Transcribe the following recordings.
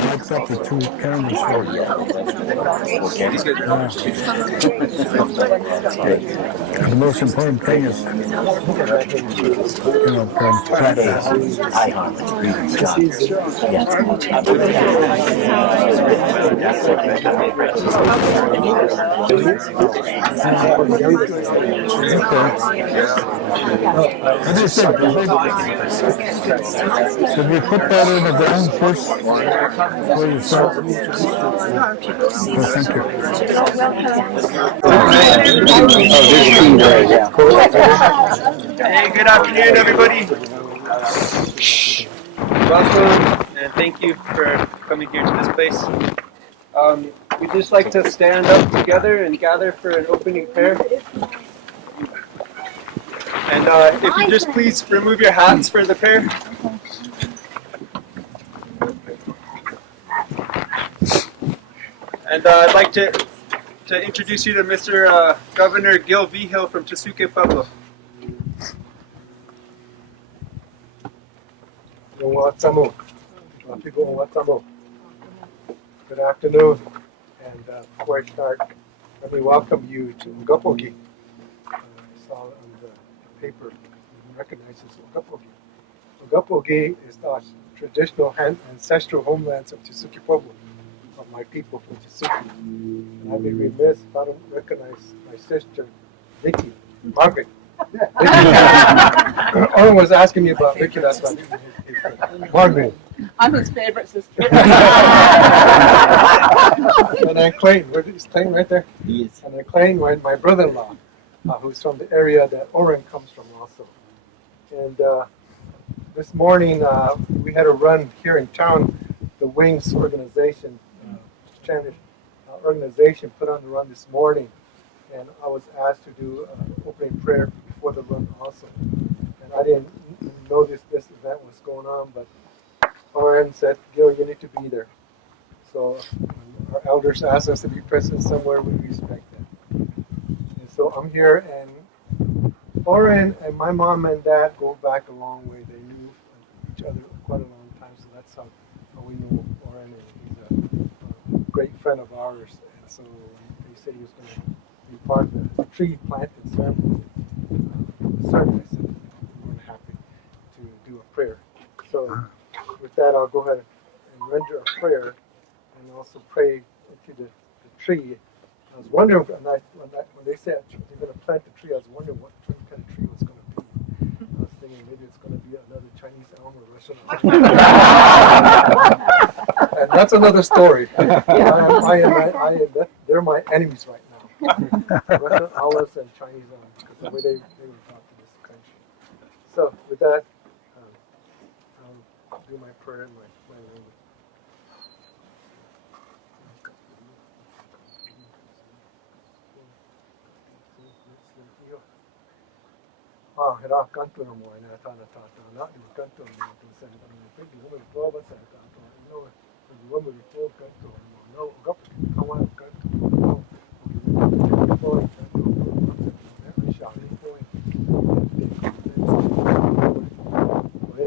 Lights up the two cameras for you. The most important thing is, practice. What do you think? Should we put that in the ground first before you start? Oh, thank you. Hey, good afternoon, everybody. Welcome, and thank you for coming here to this place. We'd just like to stand up together and gather for an opening prayer. And if you just please remove your hats for the prayer. And I'd like to introduce you to Mr. Governor Gil Vigil from City of Ogap'oge. Good afternoon, and before I start, let me welcome you to Ogap'oge. I saw on the paper, you recognize this Ogap'oge. Ogap'oge is the traditional ancestral homelands of Tsukipobwe, of my people from Tsuki. And I'd be remiss if I don't recognize my sister, Vicky, Margaret. Oren was asking me about Vicky, that's why Margaret. I'm his favorite sister. And then Clayton, is Clayton right there? Yes. And then Clayton, my brother-in-law, who's from the area that Oren comes from also. And this morning, we had a run here in town. The Wings organization, Spanish organization, put on the run this morning. And I was asked to do opening prayer before the run also. And I didn't know this event was going on, but Oren said, Gil, you need to be there. So our elders asked us to be present somewhere, we respect that. And so I'm here, and Oren and my mom and dad go back a long way. They knew each other quite a long time, so that's how we know Oren. And he's a great friend of ours. And so they said he was going to be part of the tree planted ceremony. Certainly, I said we're happy to do a prayer. So with that, I'll go ahead and render a prayer and also pray to the tree. I was wondering, when they said they're going to plant the tree, I was wondering what kind of tree it was going to be. I was thinking maybe it's going to be another Chinese elm or Russian elm. And that's another story. They're my enemies right now. Russian olives and Chinese elms, because the way they were brought to this country. So with that, I'll do my prayer in my language. Hera kanto no mo ina tana tata na di kanto no to sen no pe di mo to ba sen ta to no di mo mo to kanto no gap kawa kanto no to kanto no sha ni to e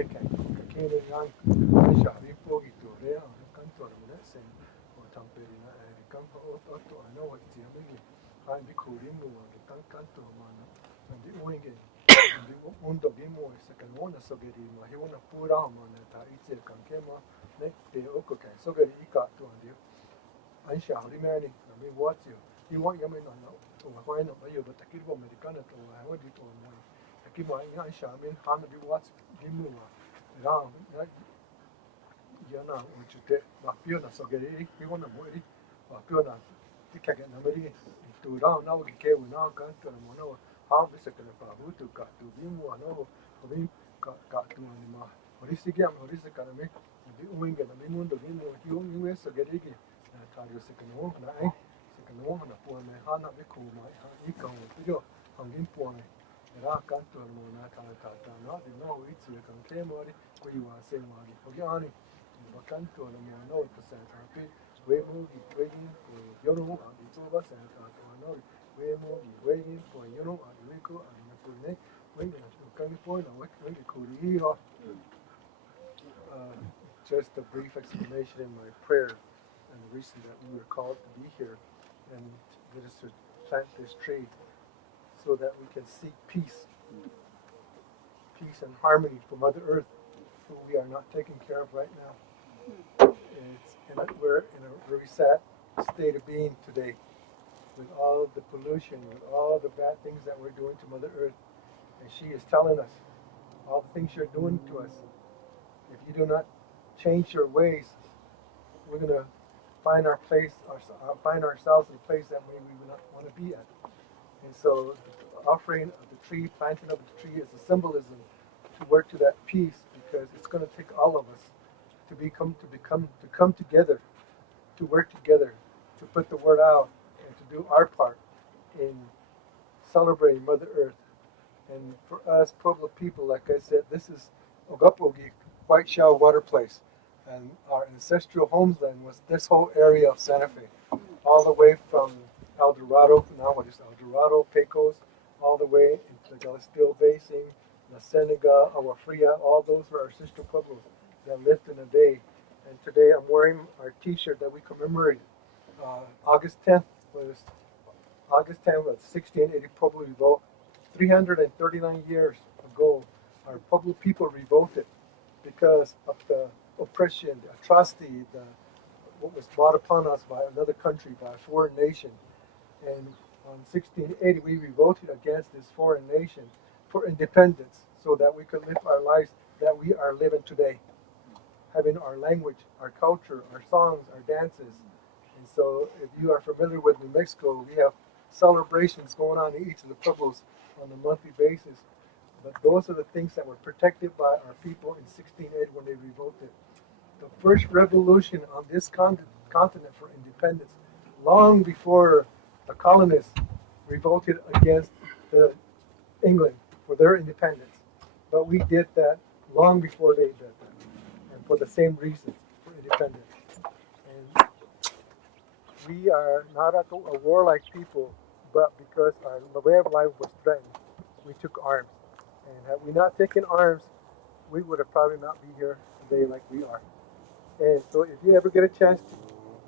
ke ke ne yang sha ni po gi to re kanto no ne sen o tamperi na e kanto o to no wa ti me gi ha di ku ri mo ga kanto ma no di uinge undo bimo se kan ona sogeri ma he ona pura ma na ta itse kan kema ne te oko kan sogeri ika to andi ansha hori mani na me watch you want yame no no to wa kwa no ayo ta kirbo americana to wa ho di to mo takimo ansha men han bi watch bimu wa ra yana uchute ma pio na sogeri he ona mo ri wa pio na tikage na meri to ra na wa ke na kan to mo no how is it going to to got to be more no got to anima horisigiam horisikame the wing and the mundo vino you is a gerigi tario sekano na sekano na po me hana biku mai ika yo hangin po me era canto no na ta na di no it's you can claim what you are saying wagi ogiani no canto no me no to say happy we move waiting yo no di to ba sa ta no we move waiting for you know we go and we ne when you can point on what we could hear just a brief explanation in my prayer and the reason that we were called to be here and that is to plant this tree so that we can seek peace and harmony for Mother Earth, who we are not taking care of right now. We're in a very sad state of being today with all the pollution, with all the bad things that we're doing to Mother Earth. And she is telling us, all the things you're doing to us, if you do not change your ways, we're going to find find ourselves in a place that we would not want to be at. And so the offering of the tree, planting of the tree is a symbolism to work to that peace, because it's going to take all of us to come together, to work together, to put the word out, and to do our part in celebrating Mother Earth. And for us, Pueblo people, like I said, this is Ogap'oge, White Shell Water Place. And our ancestral homeland was this whole area of Santa Fe, all the way from El Dorado, now what is El Dorado, Pecos, all the way into the Galisteo Basin, La Cienega, Agua Fria, all those were our sister pueblos that lived in a day. And today I'm wearing our t-shirt that we commemorate. August 10th was 1680 Pueblo Revolt. 339 years ago, our Pueblo people revolted because of the oppression, the atrocity, what was brought upon us by another country, by a foreign nation. And on 1680, we revolted against this foreign nation for independence so that we could live our lives that we are living today, having our language, our culture, our songs, our dances. And so if you are familiar with New Mexico, we have celebrations going on in each of the pueblos on a monthly basis. But those are the things that were protected by our people in 1680 when they revolted. The first revolution on this continent for independence, long before the colonists revolted against England for their independence. But we did that long before they did that, and for the same reason, for independence. And we are not a warlike people, but because the way of life was threatened, we took arms. And had we not taken arms, we would have probably not be here today like we are. And so if you ever get a chance,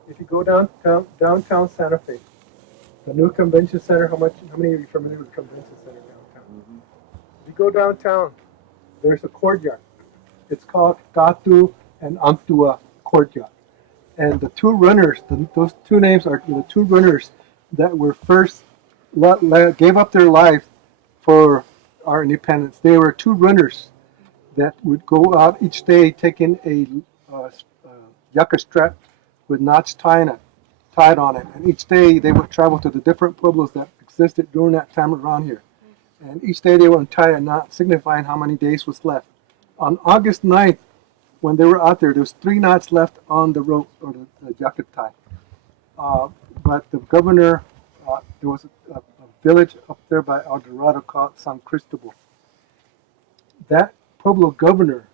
if you go downtown Santa Fe, the new convention center, how many of you are familiar with the convention center downtown? Mm-hmm. If you go downtown, there's a courtyard. It's called Gatu and Amtua Courtyard. And the two runners, those two names are the two runners that were first gave up their lives for our independence. They were two runners that would go out each day taking a yucca strap with knots tied on it. And each day they would travel to the different pueblos that existed during that time around here. And each day they would untie a knot, signifying how many days was left. On August 9th, when they were out there was 3 knots left on the rope, or the yucca tie. But the governor, there was a village up there by El Dorado called San Cristobal. That Pueblo governor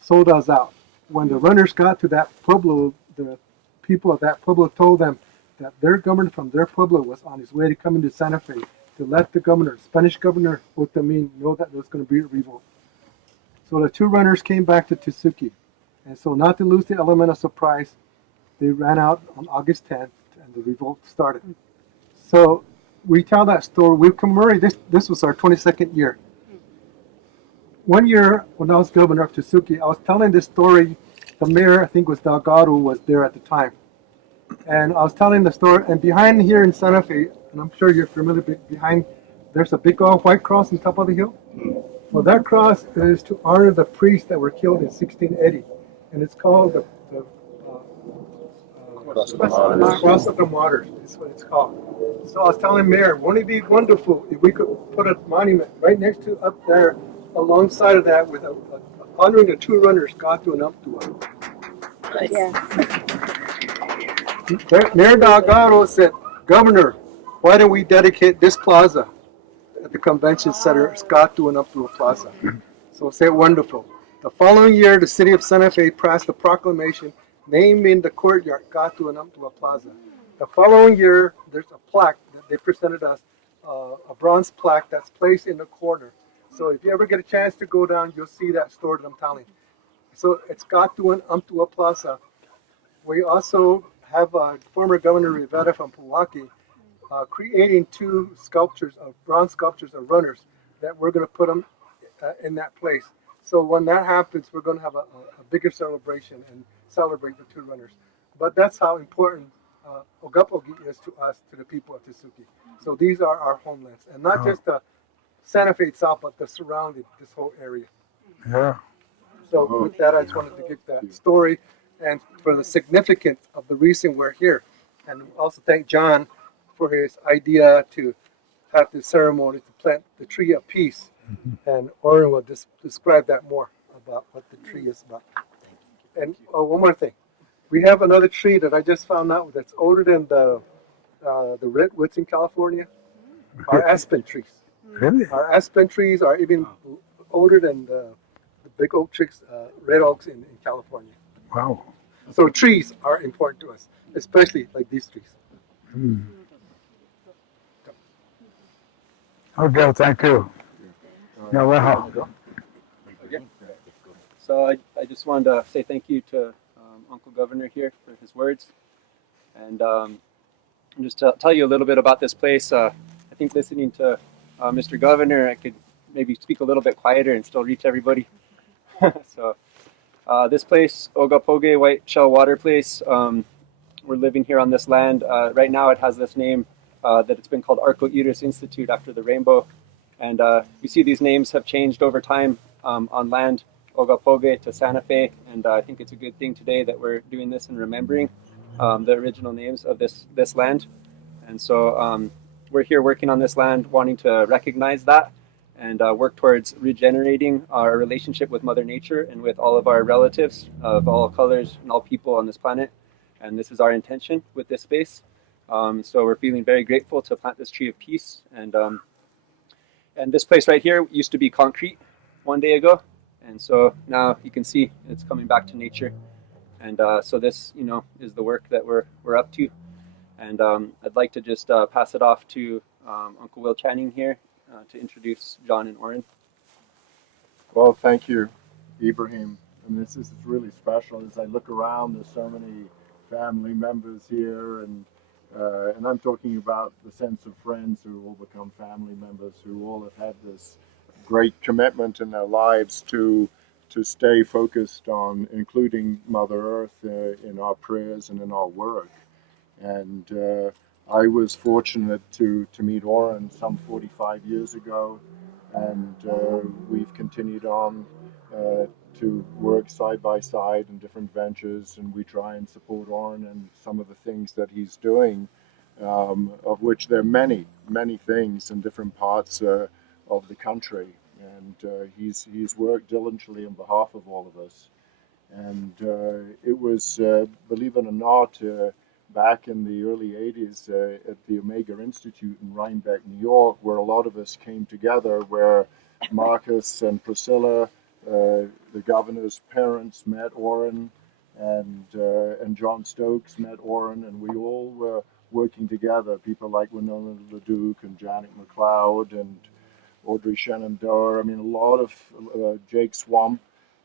sold us out. When the runners got to that Pueblo, the people of that Pueblo told them that their governor from their Pueblo was on his way to come into Santa Fe to let the governor, Spanish governor Otamin, know that there was going to be a revolt. So the two runners came back to Tesuque. And so not to lose the element of surprise, they ran out on August 10th and the revolt started. So we tell that story. We commemorate this was our 22nd year. One year when I was governor of Tesuque, I was telling this story. The mayor, I think was Delgado, was there at the time. And I was telling the story, and behind here in Santa Fe, and I'm sure you're familiar, behind, there's a big old white cross on top of the hill. Well, that cross is to honor the priests that were killed in 1680, and it's called the Cross of the Martyrs. Is what it's called. So I was telling Mayor, wouldn't it be wonderful if we could put a monument right next to up there, alongside of that, with honoring the two runners, Gatu and Amtua. Yeah. Mayor Delgado said, Governor, why don't we dedicate this plaza at the convention center, Gatu and Amtua Plaza? So I said, wonderful. The following year, the city of Santa Fe passed a proclamation naming the courtyard Gatu and Amtua Plaza. The following year, there's a plaque that they presented us, a bronze plaque that's placed in the corner. So if you ever get a chance to go down, you'll see that store that I'm telling. So it's Katuan Amtua Plaza. We also have former Governor Rivera from Milwaukee creating two sculptures of bronze sculptures of runners that we're going to put them in that place. So when that happens, we're going to have a bigger celebration and celebrate the two runners. But that's how important Ogap'oge is to us, to the people of Tisuki. So these are our homelands, and not just Santa Fe itself, but the surrounding, this whole area. Yeah. So with that, I just wanted to give that story and for the significance of the reason we're here. And also thank John for his idea to have this ceremony to plant the tree of peace. And Oren will describe that more about what the tree is about. And one more thing. We have another tree that I just found out that's older than the redwoods in California. Our aspen trees. Really? Our aspen trees are even older than the big oak trees, red oaks in California. Wow. So trees are important to us, especially like these trees. Okay, thank you. Yeah, well. Okay. So I just wanted to say thank you to Uncle Governor here for his words. And just to tell you a little bit about this place, I think listening to Mr. Governor, I could maybe speak a little bit quieter and still reach everybody. So this place, Ogap'oge White Shell Water Place, we're living here on this land. Right now it has this name that it's been called Arco-Iris Institute after the rainbow. And you see these names have changed over time on land, Ogap'oge to Santa Fe. And I think it's a good thing today that we're doing this and remembering the original names of this land. And so we're here working on this land, wanting to recognize that and work towards regenerating our relationship with Mother Nature and with all of our relatives of all colors and all people on this planet. And this is our intention with this space. So we're feeling very grateful to plant this tree of peace. And this place right here used to be concrete one day ago. And so now you can see it's coming back to nature. And so this, is the work that we're up to. And I'd like to just pass it off to Uncle Will Channing here to introduce John and Oren. Well, thank you, Ibrahim. And this is really special. As I look around, there's so many family members here, and I'm talking about the sense of friends who all become family members, who all have had this great commitment in their lives to stay focused on including Mother Earth in our prayers and in our work. And I was fortunate to meet Oren some 45 years ago, and we've continued on to work side by side in different ventures, and we try and support Oren and some of the things that he's doing, of which there are many, many things in different parts of the country. And he's worked diligently on behalf of all of us. And it was, believe it or not, back in the early 80s at the Omega Institute in Rhinebeck, New York, where a lot of us came together, where Marcus and Priscilla, the governor's parents, met Oren, and John Stokes met Oren, and we all were working together. People like Winona LeDuc and Janet McLeod and Audrey Shenandoah. I mean, a lot of Jake Swamp,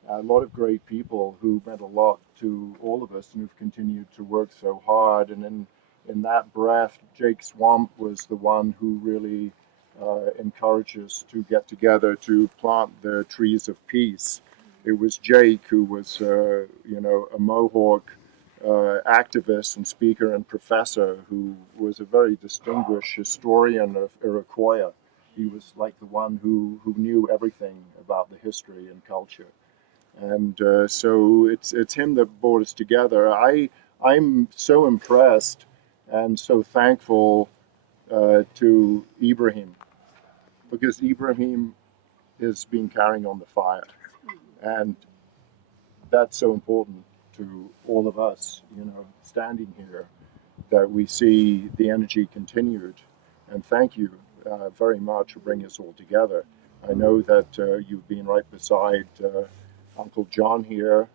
a lot of great people who meant a lot to all of us and who've continued to work so hard. And in that breath, Jake Swamp was the one who really encouraged us to get together to plant the trees of peace. It was Jake who was, a Mohawk activist and speaker and professor who was a very distinguished historian of Iroquois. He was like the one who knew everything about the history and culture. And so it's him that brought us together. I'm so impressed and so thankful to Ibrahim, because Ibrahim has been carrying on the fire. And that's so important to all of us, standing here, that we see the energy continued. And thank you very much for bringing us all together. I know that you've been right beside Uncle John here,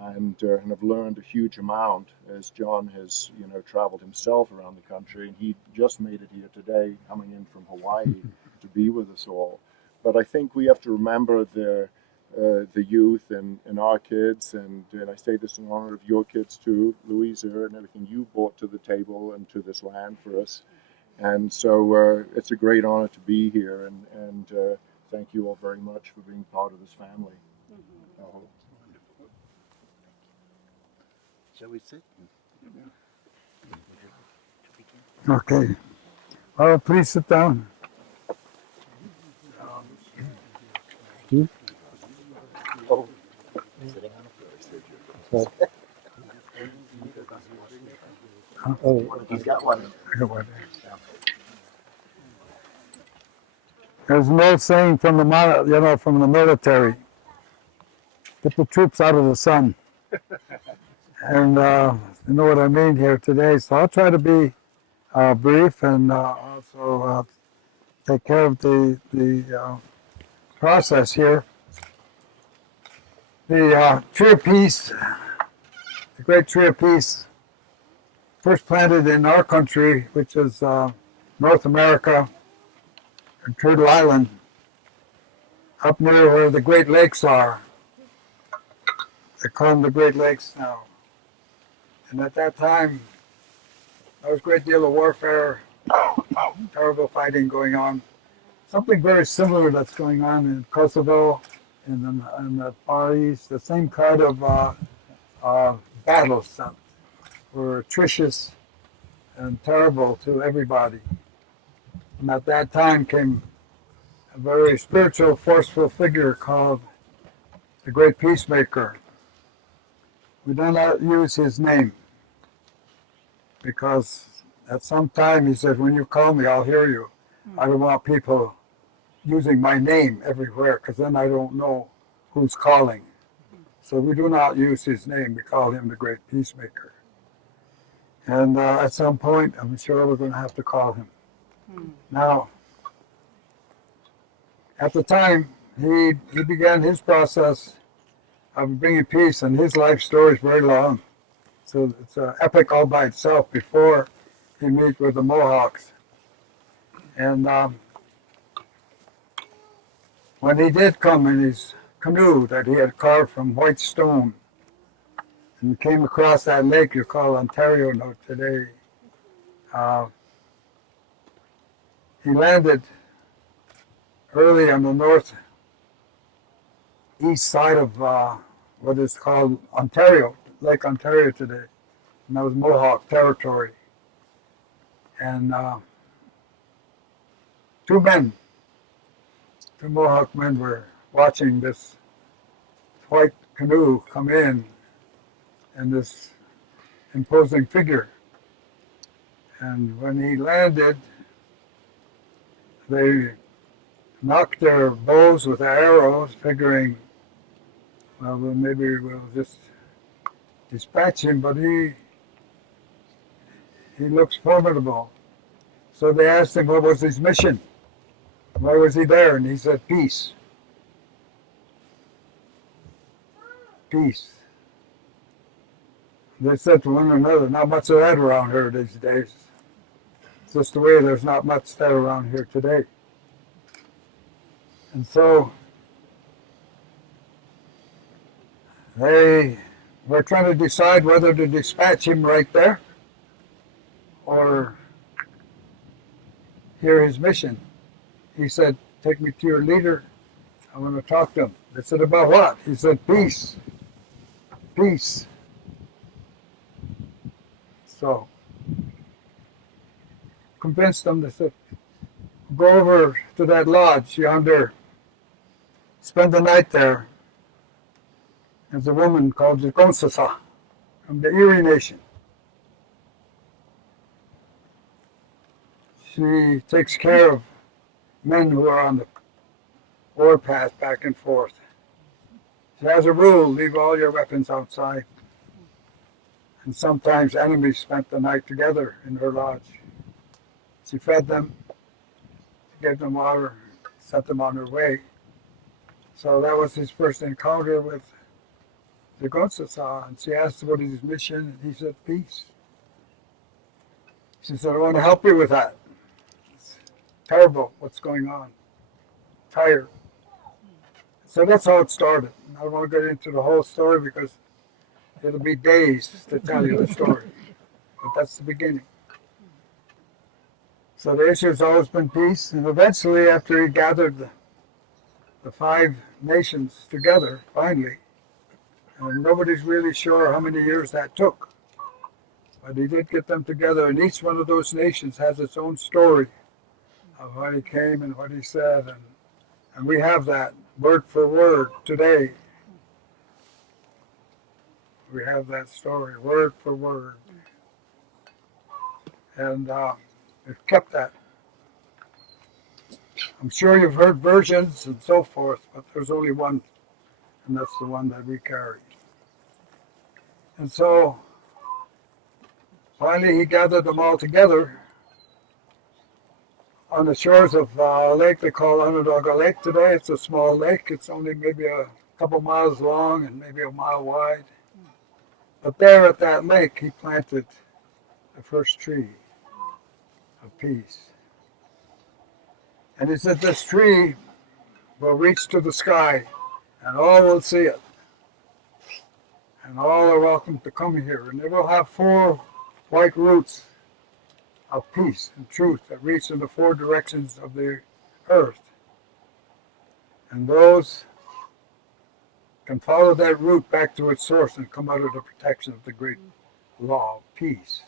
and have learned a huge amount as John has, traveled himself around the country, and he just made it here today, coming in from Hawaii to be with us all. But I think we have to remember the the youth and our kids, and I say this in honor of your kids too, Louisa, and everything you brought to the table and to this land for us. And so it's a great honor to be here, and thank you all very much for being part of this family. Shall we sit? Okay. Well, please sit down. Sitting on the floor, Sergio. He's got one. There's an old saying from from the military: "Get the troops out of the sun." And you know what I mean here today. So I'll try to be brief and also take care of the process here. The Tree of Peace, the Great Tree of Peace, first planted in our country, which is North America, and Turtle Island, up near where the Great Lakes are. They call them the Great Lakes now. And at that time, there was a great deal of warfare, terrible fighting going on. Something very similar that's going on in Kosovo, in the Far East, the same kind of battles that were atrocious and terrible to everybody. And at that time came a very spiritual, forceful figure called the Great Peacemaker. We do not use his name because at some time he said, when you call me, I'll hear you. I don't want people using my name everywhere because then I don't know who's calling. So we do not use his name. We call him the Great Peacemaker. And at some point, I'm sure we're going to have to call him. Now, at the time, he began his process of bringing peace, and his life story is very long. So it's an epic all by itself before he meets with the Mohawks. And when he did come in his canoe that he had carved from white stone and came across that lake you call Ontario now today, he landed early on the northeast side of what is called Ontario, Lake Ontario today, and that was Mohawk territory. And two Mohawk men were watching this white canoe come in and this imposing figure. And when he landed, they knocked their bows with arrows, figuring, well, maybe we'll just dispatch him, but he looks formidable. So they asked him what was his mission. Why was he there? And he said, peace. Peace. They said to one another, not much of that around here these days. It's just the way there's not much that around here today. And so they were trying to decide whether to dispatch him right there or hear his mission. He said, take me to your leader. I want to talk to him. They said, about what? He said, peace. Peace. So, convinced them, they said, go over to that lodge yonder, spend the night there. There's a woman called Jigonsasa from the Erie Nation. She takes care of men who are on the warpath back and forth. She has a rule, leave all your weapons outside. And sometimes enemies spent the night together in her lodge. She fed them, gave them water, sent them on their way. So that was his first encounter with the Gonsasa, and she asked what is his mission, and he said, peace. She said, I want to help you with that. It's terrible what's going on. Tired. So that's how it started. I don't want to get into the whole story because it'll be days to tell you the story. But that's the beginning. So the issue has always been peace. And eventually, after he gathered the 5 nations together, finally, and nobody's really sure how many years that took, but he did get them together, and each one of those nations has its own story of how he came and what he said. And we have that word for word today. We have that story, word for word. And we've kept that. I'm sure you've heard versions and so forth, but there's only one, and that's the one that we carry. And so finally he gathered them all together on the shores of a lake they call Onondaga Lake today. It's a small lake. It's only maybe a couple miles long and maybe a mile wide. But there at that lake, he planted the first tree of peace. And he said, this tree will reach to the sky, and all will see it. And all are welcome to come here. And it will have 4 white roots of peace and truth that reach in the 4 directions of the earth. And those can follow that root back to its source and come out of the protection of the great law of peace.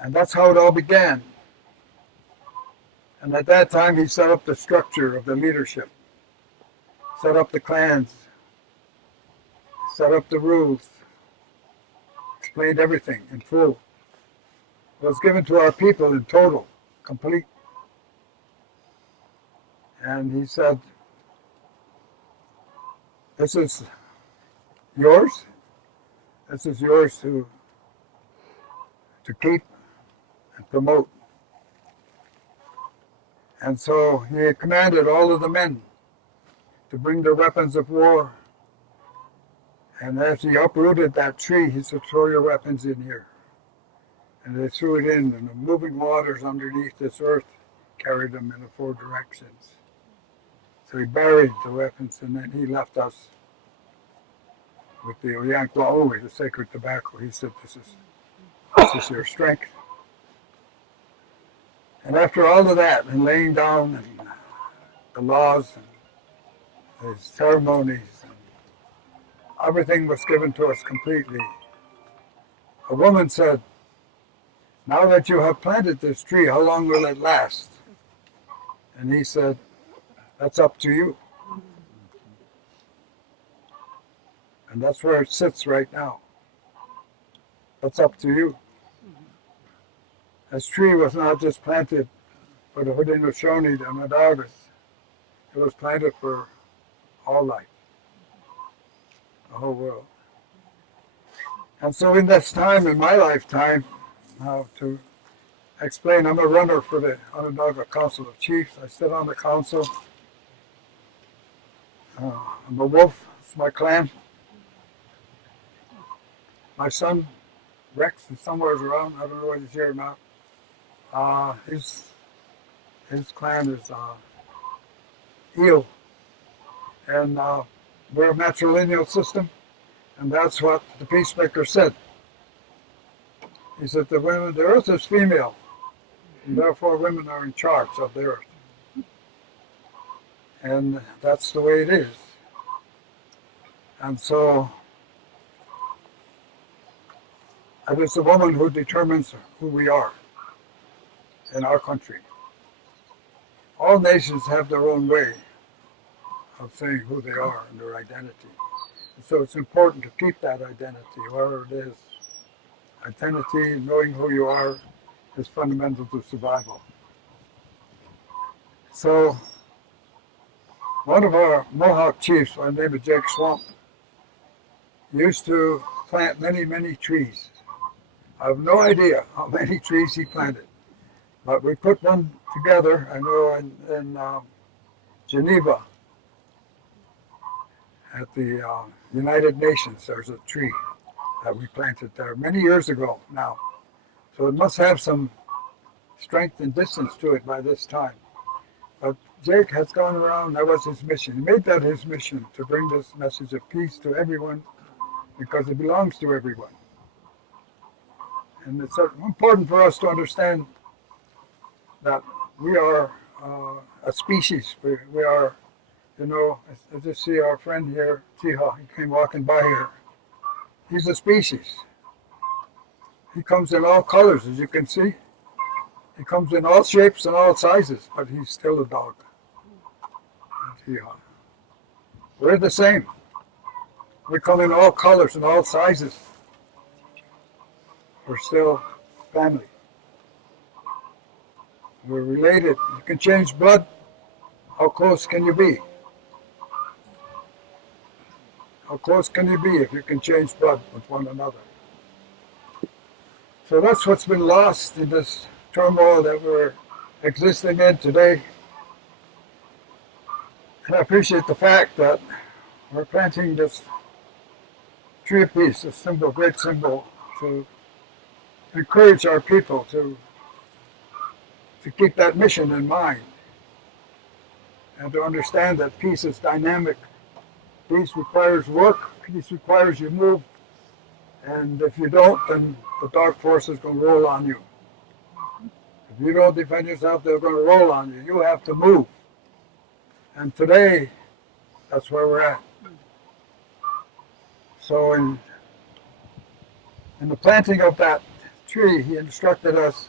And that's how it all began. And at that time, he set up the structure of the leadership, set up the clans, set up the rules, explained everything in full. It was given to our people in total, complete. And he said, this is yours. This is yours to keep and promote. And so he commanded all of the men to bring their weapons of war. And as he uprooted that tree, he said, throw your weapons in here. And they threw it in, and the moving waters underneath this earth carried them in the 4 directions. So he buried the weapons, and then he left us with the Iroquois, the sacred tobacco. He said, this is your strength. And after all of that, and laying down and the laws and the ceremonies, and everything was given to us completely. A woman said, now that you have planted this tree, how long will it last? And he said, that's up to you. And that's where it sits right now. That's up to you. This tree was not just planted for the Haudenosaunee, the Onondagas. It was planted for all life, the whole world. And so in this time, in my lifetime, now to explain, I'm a runner for the Onondaga Council of Chiefs. I sit on the council. I'm a wolf. It's my clan. My son, Rex, is somewhere around. I don't know whether he's here or not. His clan is Eel. And we're a matrilineal system. And that's what the Peacemaker said. He said the earth is female. And therefore women are in charge of the earth. And that's the way it is. And so it is the woman who determines who we are in our country. All nations have their own way of saying who they are and their identity. And so it's important to keep that identity, wherever it is. Identity, knowing who you are, is fundamental to survival. So one of our Mohawk chiefs, by the name of Jake Swamp, used to plant many, many trees. I have no idea how many trees he planted, but we put one together, I know, in Geneva at the United Nations. There's a tree that we planted there many years ago now. So it must have some strength and distance to it by this time. But Jake has gone around, that was his mission. He made that his mission, to bring this message of peace to everyone, because it belongs to everyone. And it's important for us to understand that we are a species. We are, you know, I just see our friend here, Tiha, he came walking by here. He's a species. He comes in all colors, as you can see. He comes in all shapes and all sizes, but he's still a dog. Tiha. We're the same. We come in all colors and all sizes. We're still family. We're related. You can change blood. How close can you be? How close can you be if you can change blood with one another? So that's what's been lost in this turmoil that we're existing in today. And I appreciate the fact that we're planting this tree of peace, a symbol, great symbol, to encourage our people to keep that mission in mind and to understand that peace is dynamic. Peace requires work. Peace requires you move. And if you don't, then the dark force is going to roll on you. If you don't defend yourself, they're going to roll on you. You have to move. And today, that's where we're at. So in the planting of that tree, he instructed us,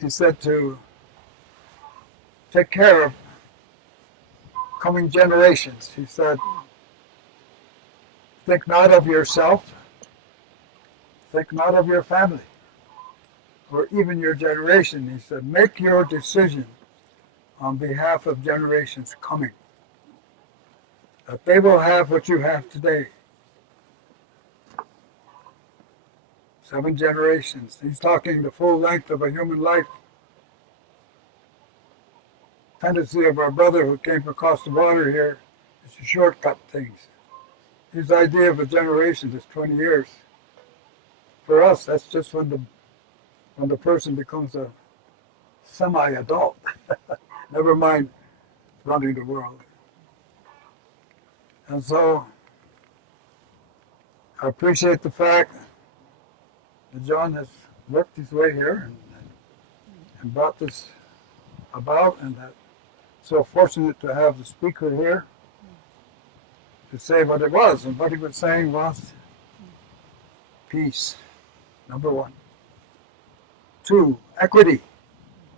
he said to take care of coming generations. He said, think not of yourself, think not of your family, or even your generation. He said, make your decision on behalf of generations coming, that they will have what you have today. 7 generations. He's talking the full length of a human life. Tendency of our brother who came across the water here is to shortcut things. His idea of a generation is 20 years. For us, that's just when the person becomes a semi-adult. Never mind running the world. And so I appreciate the fact that John has worked his way here and brought this about, and that so fortunate to have the speaker here to say what it was. And what he was saying was peace, number 1. 2, equity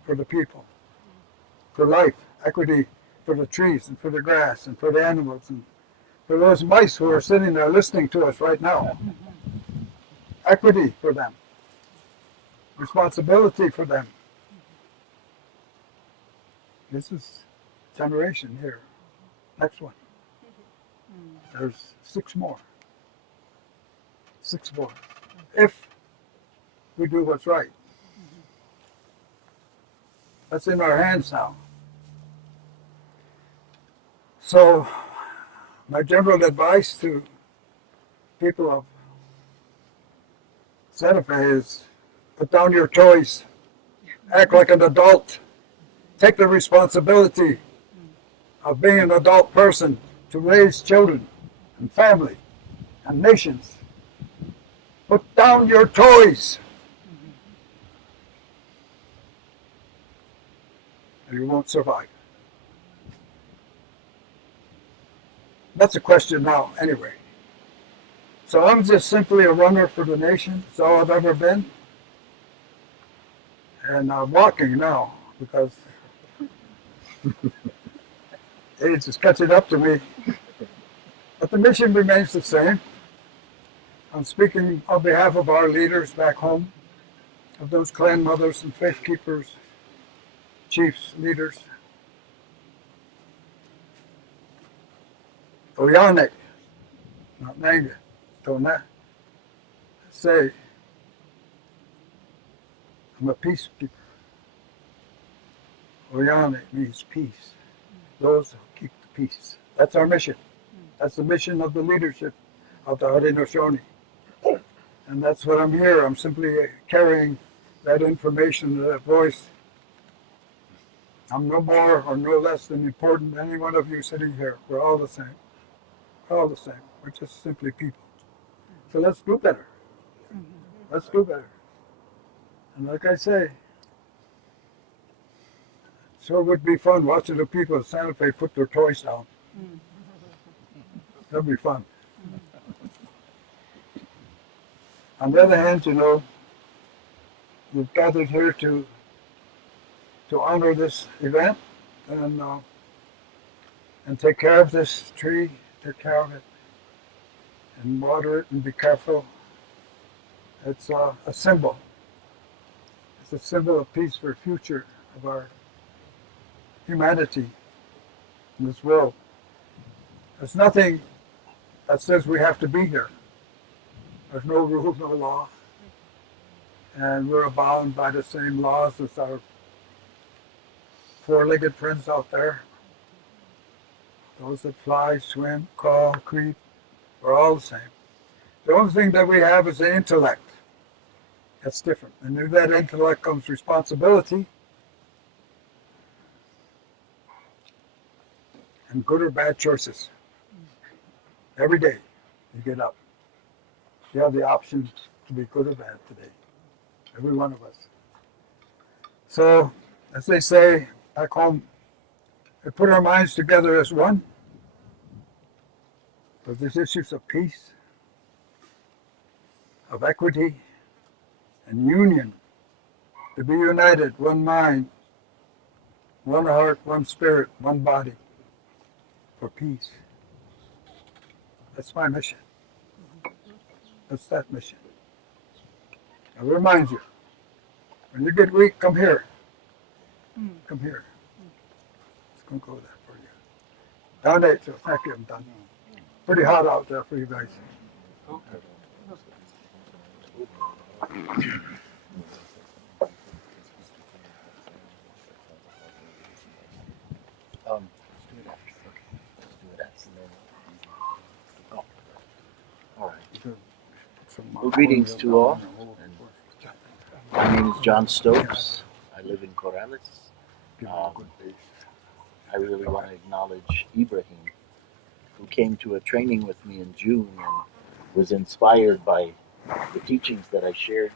for the people, for life, equity for the trees and for the grass and for the animals and for those mice who are sitting there listening to us right now. Equity for them, responsibility for them. This is generation here. Next one. There's 6 more. 6 more. If we do what's right. That's in our hands now. So, my general advice to people of Seneca is put down your toys, act like an adult, take the responsibility of being an adult person to raise children and family and nations. Put down your toys. Or you won't survive. That's a question now, anyway. So I'm just simply a runner for the nation. That's all I've ever been. And I'm walking now because age is catching up to me. But the mission remains the same. I'm speaking on behalf of our leaders back home, of those clan mothers and faith keepers, chiefs, leaders. Oyane, not Nanga, Tona, say, I'm a peacekeeper. Oyane means peace. Those who keep the peace. That's our mission. That's the mission of the leadership of the Haudenosaunee. And that's what I'm here. I'm simply carrying that information, that voice I'm no more or no less than important than any one of you sitting here. We're all the same. We're all the same. We're just simply people. So let's do better. Let's do better. And like I say, sure would be fun watching the people of Santa Fe put their toys down. That'd be fun. On the other hand, you've gathered here to honor this event and take care of this tree, take care of it, and water it and be careful. It's a symbol. It's a symbol of peace for the future of our humanity in this world. There's nothing that says we have to be here. There's no rule, no law. And we're bound by the same laws as our four-legged friends out there. Those that fly, swim, crawl, creep, we're all the same. The only thing that we have is the intellect. That's different. And with that intellect comes responsibility and good or bad choices. Every day you get up. You have the option to be good or bad today. Every one of us. So, as they say back home, we put our minds together as one. But there's issues of peace, of equity, and union. To be united, one mind, one heart, one spirit, one body, for peace. That's my mission. That's that mission. I remind you, when you get weak, come here. Come here. It's going to go there for you. Down there, so thank you, I'm done. Pretty hot out there for you guys. Well, greetings to all. My name is John Stokes. I live in Corrales. I really want to acknowledge Ibrahim, who came to a training with me in June and was inspired by the teachings that I shared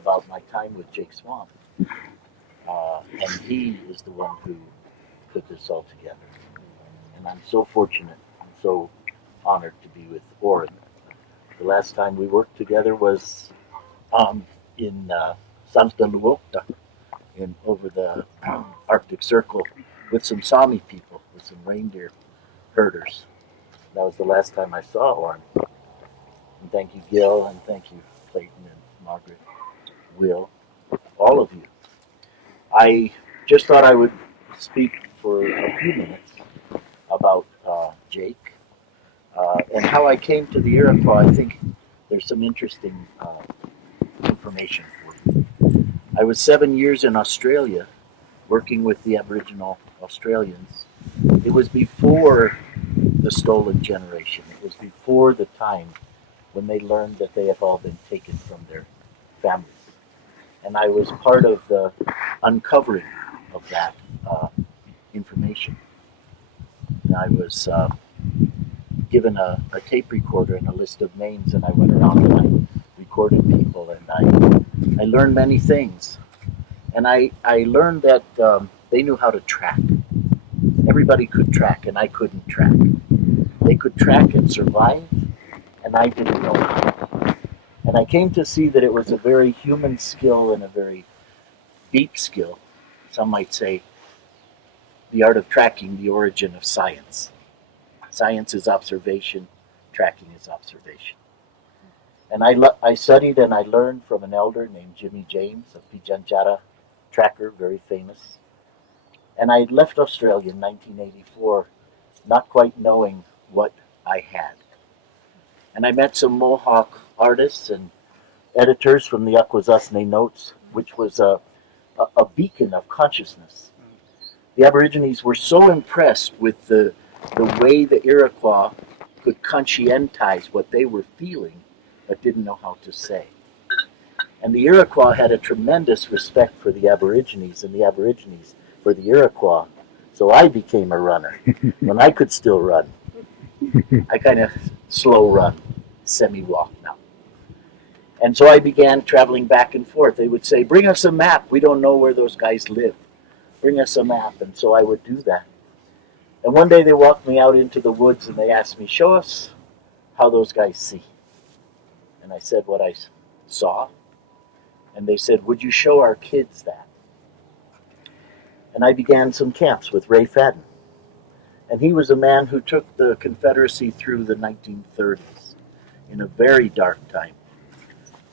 about my time with Jake Swamp. And he is the one who put this all together. And I'm so fortunate, I'm so honored to be with Oren. The last time we worked together was in Santa Luokta, over the Arctic Circle, with some Sami people, with some reindeer herders. That was the last time I saw Oren. And thank you, Gil, and thank you, Clayton and Margaret, Will, all of you. I just thought I would speak for a few minutes about Jake and how I came to the Iroquois. I think there's some interesting information for you. I was 7 years in Australia working with the Aboriginal Australians. It was before the stolen generation. It was before the time when they learned that they had all been taken from their families. And I was part of the uncovering of that information. And I was given a tape recorder and a list of names, and I went around and I recorded people, and I learned many things. And I learned that they knew how to track. Everybody could track, and I couldn't track. They could track and survive, and I didn't know how. And I came to see that it was a very human skill and a very deep skill. Some might say the art of tracking, the origin of science. Science is observation, tracking is observation. And I studied and I learned from an elder named Jimmy James, a Pijanjara tracker, very famous. And I left Australia in 1984, not quite knowing what I had. And I met some Mohawk artists and editors from the Akwesasne Notes, which was a beacon of consciousness. The Aborigines were so impressed with the way the Iroquois could conscientize what they were feeling, but didn't know how to say. And the Iroquois had a tremendous respect for the Aborigines, and the Aborigines for the Iroquois. So I became a runner when I could still run. I kind of slow run, semi-walk now. And so I began traveling back and forth. They would say, bring us a map. We don't know where those guys live. Bring us a map. And so I would do that. And one day they walked me out into the woods and they asked me, show us how those guys see. And I said what I saw. And they said, would you show our kids that? And I began some camps with Ray Fadden. And he was a man who took the Confederacy through the 1930s in a very dark time,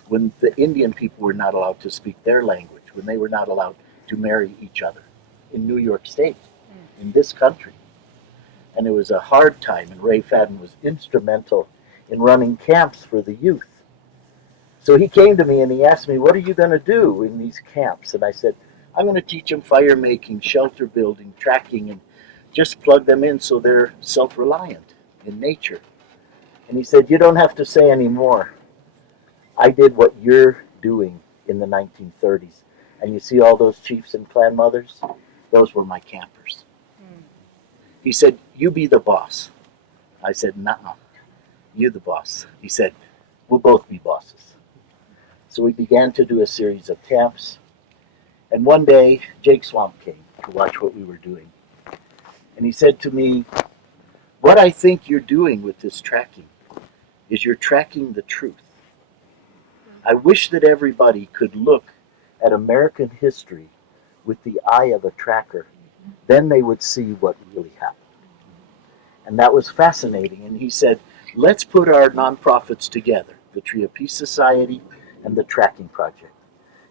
when the Indian people were not allowed to speak their language, when they were not allowed to marry each other in New York State, in this country. And it was a hard time, and Ray Fadden was instrumental in running camps for the youth. So he came to me and he asked me, what are you going to do in these camps? And I said, I'm going to teach them fire making, shelter building, tracking, and just plug them in so they're self-reliant in nature. And he said, you don't have to say any more. I did what you're doing in the 1930s. And you see all those chiefs and clan mothers? Those were my campers. He said, you be the boss. I said, nuh-uh, you the boss. He said, we'll both be bosses. So we began to do a series of camps. And one day, Jake Swamp came to watch what we were doing. And he said to me, what I think you're doing with this tracking is you're tracking the truth. I wish that everybody could look at American history with the eye of a tracker. Then they would see what really happened. And that was fascinating. And he said, let's put our nonprofits together, the Tree of Peace Society and the Tracking Project.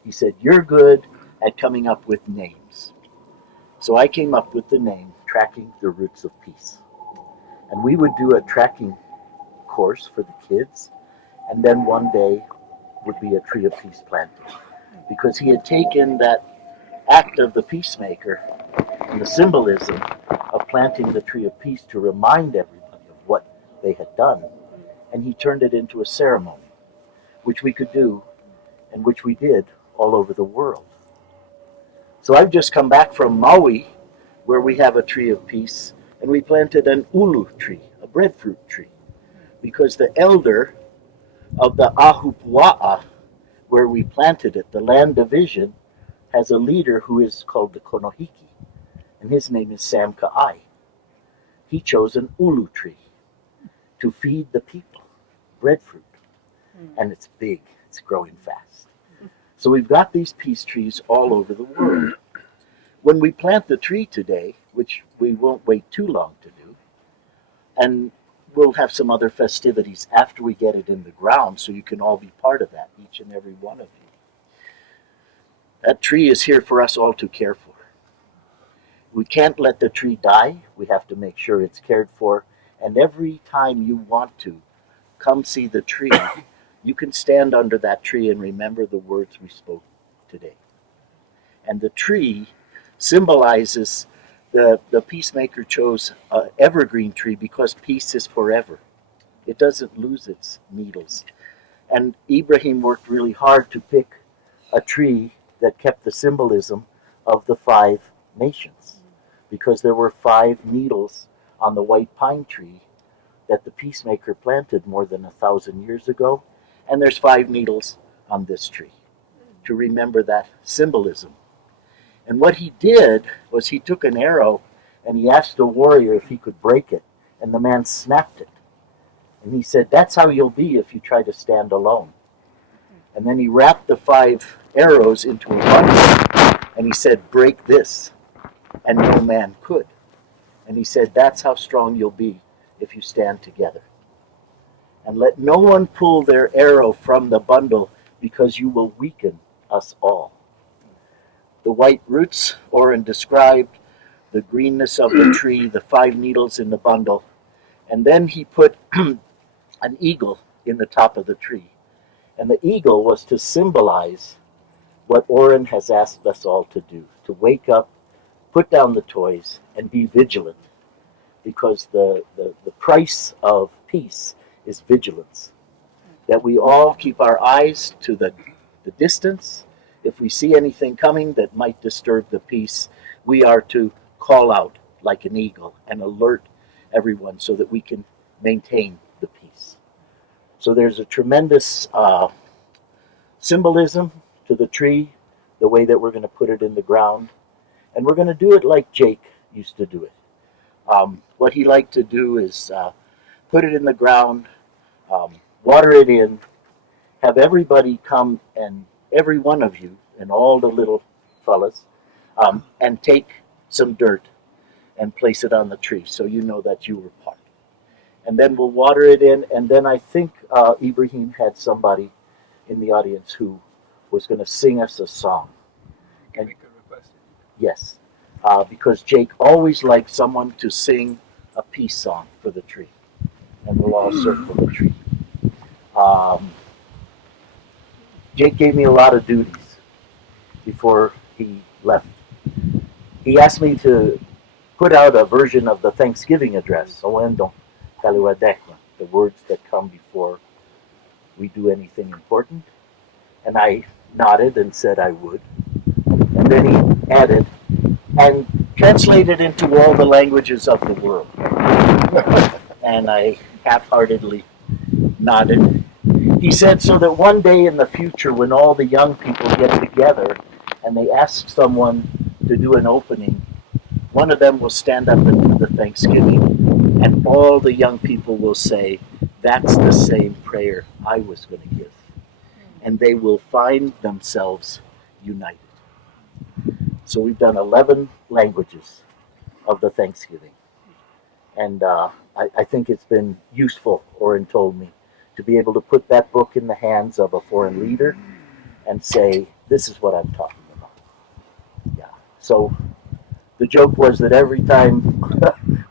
He said, you're good at coming up with names. So I came up with the name, Tracking the Roots of Peace. And we would do a tracking course for the kids, and then one day would be a Tree of Peace planting. Because he had taken that act of the peacemaker and the symbolism of planting the Tree of Peace to remind everybody of what they had done, and he turned it into a ceremony, which we could do, and which we did all over the world. So I've just come back from Maui, where we have a Tree of Peace, and we planted an ulu tree, a breadfruit tree, because the elder of the Ahupua'a, where we planted it, the land division, has a leader who is called the Konohiki, and his name is Sam Ka'ai. He chose an ulu tree to feed the people, breadfruit, and it's big, it's growing fast. So we've got these peace trees all over the world. When we plant the tree today, which we won't wait too long to do, and we'll have some other festivities after we get it in the ground so you can all be part of that, each and every one of you. That tree is here for us all to care for. We can't let the tree die. We have to make sure it's cared for. And every time you want to come see the tree, you can stand under that tree and remember the words we spoke today. And the tree symbolizes the peacemaker chose an evergreen tree because peace is forever. It doesn't lose its needles. And Ibrahim worked really hard to pick a tree that kept the symbolism of the 5 nations, because there were 5 needles on the white pine tree that the peacemaker planted more than 1,000 years ago, and there's 5 needles on this tree to remember that symbolism. And what he did was he took an arrow and he asked the warrior if he could break it, and the man snapped it. And he said, that's how you'll be if you try to stand alone. And then he wrapped the 5 arrows into a bundle, and he said, break this. And no man could. And he said, that's how strong you'll be if you stand together. And let no one pull their arrow from the bundle, because you will weaken us all. The white roots Oren described, the greenness of the tree, the 5 needles in the bundle. And then he put an eagle in the top of the tree. And the eagle was to symbolize what Oren has asked us all to do, to wake up, put down the toys, and be vigilant. Because the price of peace is vigilance. That we all keep our eyes to the distance. If we see anything coming that might disturb the peace, we are to call out like an eagle and alert everyone so that we can maintain the peace. So there's a tremendous symbolism to the tree, the way that we're going to put it in the ground. And we're going to do it like Jake used to do it. What he liked to do is put it in the ground, water it in, have everybody come, and every one of you and all the little fellas, and take some dirt and place it on the tree so you know that you were part. And then we'll water it in, and then I think Ibrahim had somebody in the audience who was going to sing us a song. Can I make a request? Yes, because Jake always liked someone to sing a peace song for the tree, and we'll all circle the tree. Jake gave me a lot of duties before he left. He asked me to put out a version of the Thanksgiving address, Onondaga and Seneca, the words that come before we do anything important. And I nodded and said I would. And then he added, and translated into all the languages of the world. And I half-heartedly nodded. He said, so that one day in the future, when all the young people get together and they ask someone to do an opening, one of them will stand up and do the Thanksgiving, and all the young people will say, that's the same prayer I was going to give. And they will find themselves united. So we've done 11 languages of the Thanksgiving. And I think it's been useful, Oren told me, to be able to put that book in the hands of a foreign leader and say, this is what I'm talking about. Yeah. So the joke was that every time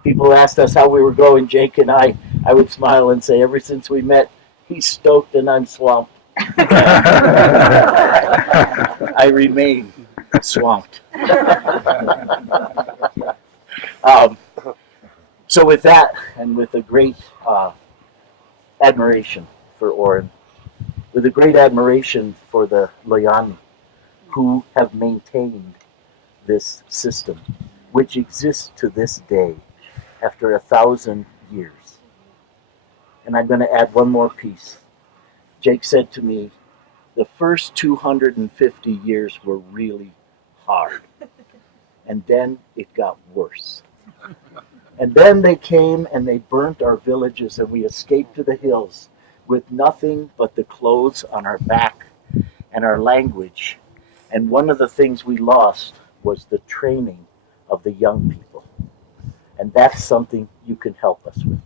people asked us how we were going, Jake and I would smile and say, ever since we met, he's stoked and I'm swamped. I remain swamped. So with that, and with a great admiration for Oren, with a great admiration for the Lyons who have maintained this system, which exists to this day after 1,000 years. And I'm going to add one more piece. Jake said to me, the first 250 years were really hard. And then it got worse. And then they came and they burnt our villages and we escaped to the hills with nothing but the clothes on our back and our language. And one of the things we lost was the training of the young people. And that's something you can help us with.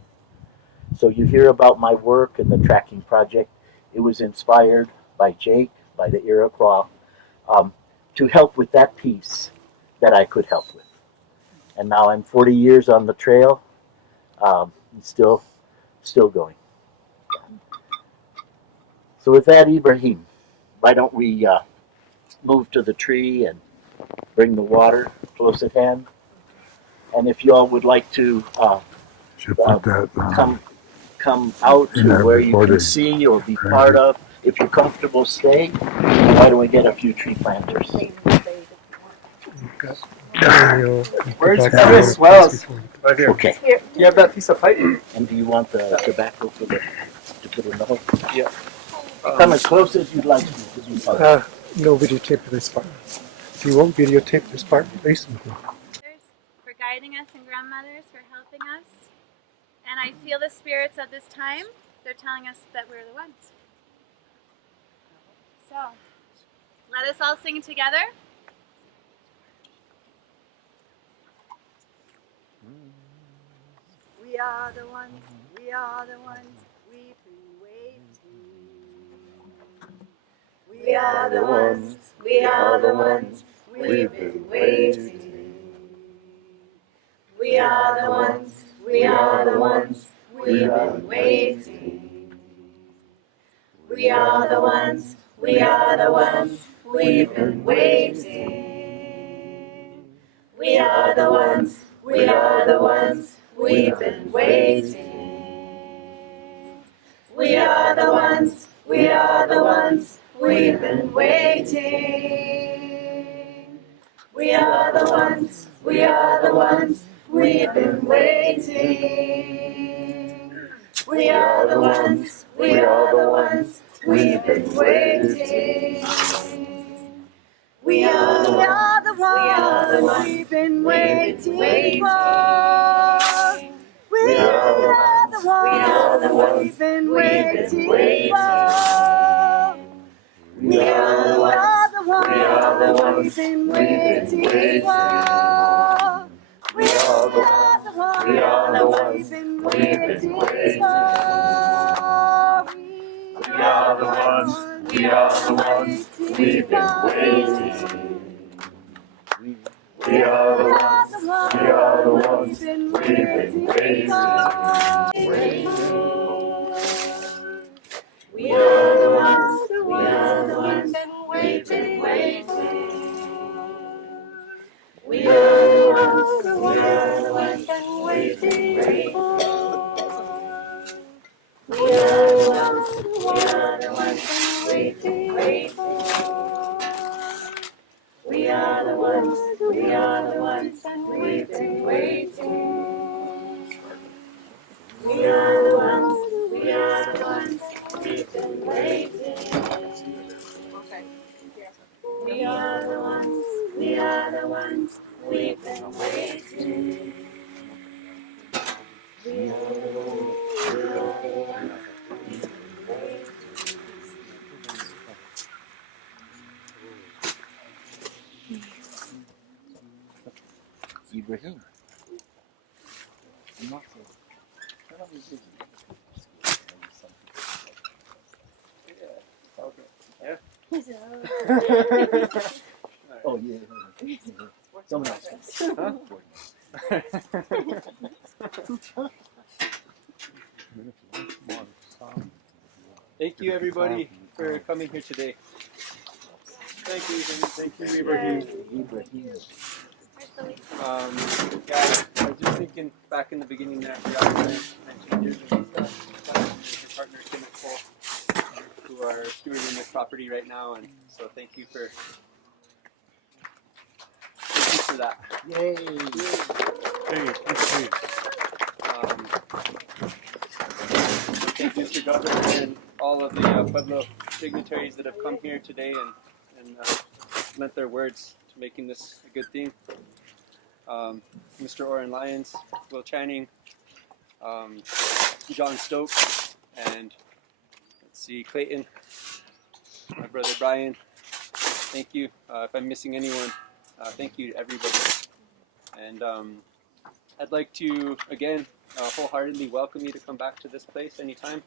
So you hear about my work and the tracking project. It was inspired by Jake, by the Iroquois, to help with that piece that I could help with. And now I'm 40 years on the trail, and still going. So with that, Ibrahim, why don't we move to the tree and bring the water close at hand? And if you all would like to Should put that come out in to our where you can recorded see or be part of, if you're comfortable, stay. Why don't we get a few tree planters? Where's Chris Wells? Right here. Okay. Do you have that piece of pipe? And do you want the tobacco to put in the hole? Yeah. Come as close as you'd like to be part of. No videotape this part. If you won't videotape this part, please. For guiding us and grandmothers for helping us. And I feel the spirits of this time. They're telling us that we're the ones. So, let us all sing together. We are the ones, we are the ones, we've been waiting. We are the ones, we are the ones, we've been waiting. We are the ones, we are the ones, we've been waiting. We are the ones, we are the ones, we've been waiting. We are the ones, we are the ones, we've been waiting. We are the ones, we are the ones, we've been waiting. We are the ones, we are the ones, we've been waiting. We are the ones, we are the ones, we've been waiting. We are the ones, we've been waiting for. We are the ones, we've been waiting for. We are the ones, we've been waiting for. We are the ones, we've been waiting for. We are the ones, we've been waiting. We are the ones, we've been waiting for. We are the ones, we've been waiting. We are the ones, we've been waiting for. We are the ones, we've been waiting for. We are the ones, we've been waiting. We are the ones, we've been waiting. We are the ones, we've been waiting. Ibrahim. Oh yeah. Someone else. Huh? Thank you, everybody, for coming here today. Thank you, Ibrahim. Ibrahim. Yeah, I was just thinking back in the beginning there, I forgot to mention yours and your partner, Tim and Cole, who are stewarding this property right now, and so thank you for that. Yay. Thank you, Mr. Governor, and all of the Pueblo dignitaries that have come here today and lent their words to making this a good thing. Mr. Oren Lyons, Will Channing, John Stokes, and let's see, Clayton, my brother Brian. Thank you. If I'm missing anyone, thank you to everybody. And I'd like to, again, wholeheartedly welcome you to come back to this place anytime.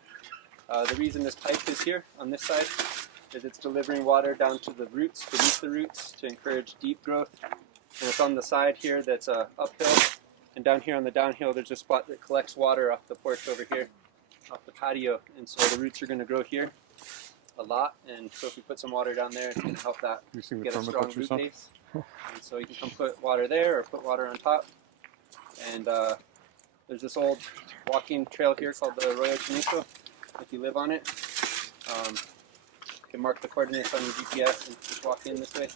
The reason this pipe is here on this side is it's delivering water down to the roots, beneath the roots, to encourage deep growth. And it's on the side here that's uphill. And down here on the downhill, there's a spot that collects water off the porch over here, off the patio. And so the roots are going to grow here a lot. And so if we put some water down there, it's going to help that get a strong root base. And so you can come put water there or put water on top. And there's this old walking trail here called the Arroyo Chinito. If you live on it, you can mark the coordinates on your GPS and just walk in this way.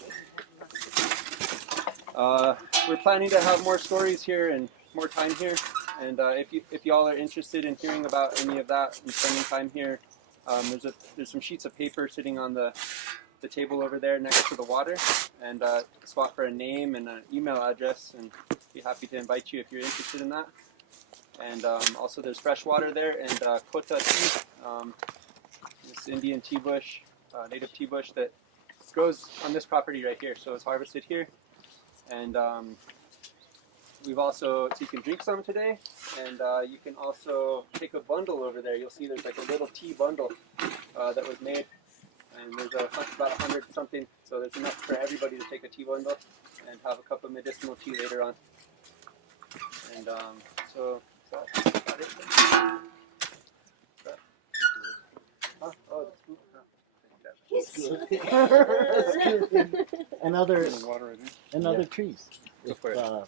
We're planning to have more stories here and more time here. And if y'all are interested in hearing about any of that and spending time here, there's some sheets of paper sitting on the table over there next to the water, and a spot for a name and an email address, and be happy to invite you if you're interested in that. And also there's fresh water there, and kota tea, this Indian tea bush, native tea bush that grows on this property right here. So it's harvested here, and we've also, so you can drink some today, and you can also take a bundle over there. You'll see there's like a little tea bundle that was made, and there's about 100 something, so there's enough for everybody to take a tea bundle and have a cup of medicinal tea later on. And so that's about it. And other trees, if there's a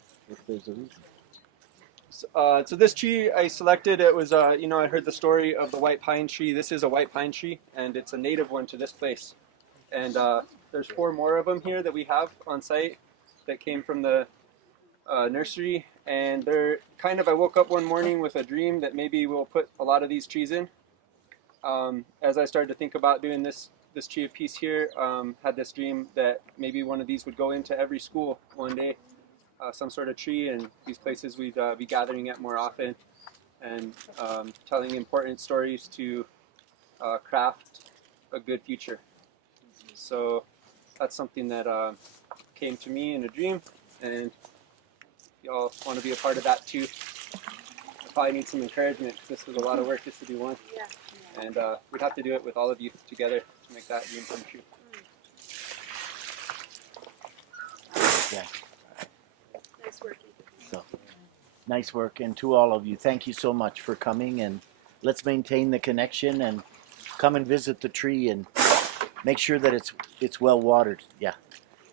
reason. So this tree I selected, it was, I heard the story of the white pine tree. This is a white pine tree, and it's a native one to this place. And there's 4 more of them here that we have on site that came from the nursery, and they're kind of, I woke up one morning with a dream that maybe we'll put a lot of these trees in. As I started to think about doing this tree of peace here, had this dream that maybe one of these would go into every school one day, some sort of tree, and these places we'd be gathering at more often, and telling important stories to craft a good future. So that's something that came to me in a dream, and y'all want to be a part of that too. I probably need some encouragement because this was a lot of work just to do one. Yeah. And we'd have to do it with all of you together to make that dream come true. Yeah. Nice work. So, nice work, and to all of you, thank you so much for coming, and let's maintain the connection and come and visit the tree and make sure that it's well watered. Yeah,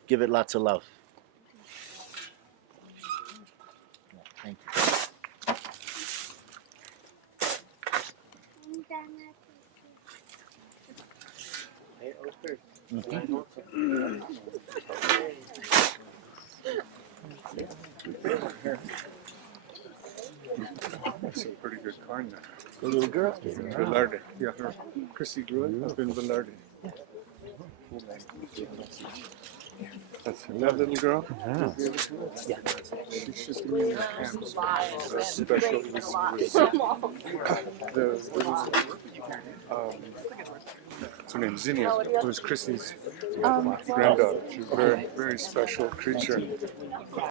give it lots of love. Yeah, thank you. That's a pretty good corn there. The little girl. Velarde. Yeah, her. Chrissy grew it up in Velarde. That's that little girl? Yeah. She's just in the camp. Special what's her name? Zinnia. It was Chrissy's granddaughter. She's a very, very special creature.